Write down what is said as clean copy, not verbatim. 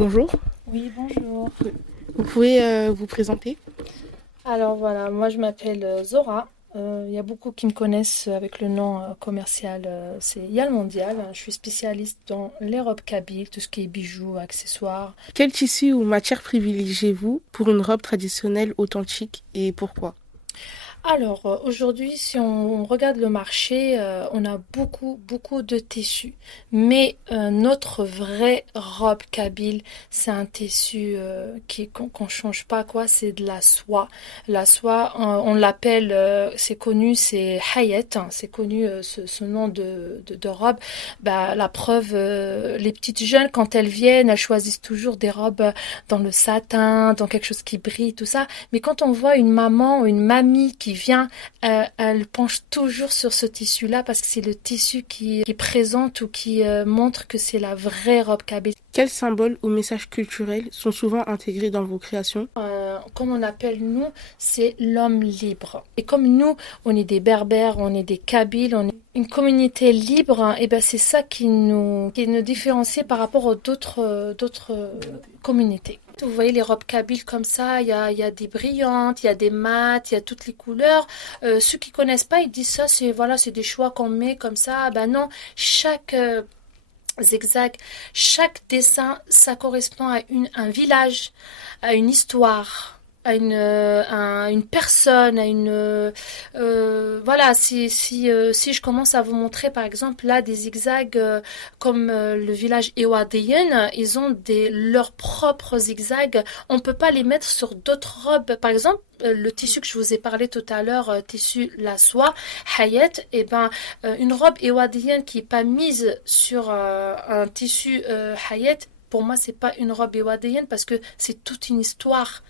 Bonjour, Oui, bonjour. vous pouvez vous présenter? Alors voilà, moi je m'appelle Zora. Il y a beaucoup qui me connaissent avec le nom commercial, c'est Yal Mondial. Je suis spécialiste dans les robes kabyles, tout ce qui est bijoux, accessoires. Quel tissu ou matière privilégiez-vous pour une robe traditionnelle authentique et pourquoi? Alors, aujourd'hui, si on regarde le marché, on a beaucoup de tissus. Mais notre vraie robe kabyle, c'est un tissu qu'on change pas, quoi. C'est de la soie. La soie, on l'appelle, c'est connu, c'est Hayet, hein, c'est connu ce nom de robe. Bah, la preuve, les petites jeunes, quand elles viennent, elles choisissent toujours des robes dans le satin, dans quelque chose qui brille, tout ça. Mais quand on voit une maman ou une mamie qui vient, elle penche toujours sur ce tissu-là parce que c'est le tissu qui présente ou qui montre que c'est la vraie robe kabyle. Quels symboles ou messages culturels sont souvent intégrés dans vos créations? Comme on appelle nous, c'est l'homme libre. Et comme nous, on est des Berbères, on est des Kabyles, on est une communauté libre, hein, et ben c'est ça qui nous différencie par rapport aux d'autres communautés. Vous voyez les robes kabyles comme ça, il y a des brillantes, il y a des mates, il y a toutes les couleurs. Ceux qui connaissent pas, ils disent ça, c'est voilà, c'est des choix qu'on met comme ça. Ben non, chaque zigzag, chaque dessin, ça correspond à un village, à une histoire, à une personne, voilà, si je commence à vous montrer par exemple là des zigzags comme le village Ewadéen, ils ont leurs propres zigzags. On peut pas les mettre sur d'autres robes. Par exemple, le tissu que je vous ai parlé tout à l'heure, tissu la soie, Hayat, et ben une robe Ewadéenne qui est pas mise sur un tissu Hayat, pour moi c'est pas une robe Ewadéenne parce que c'est toute une histoire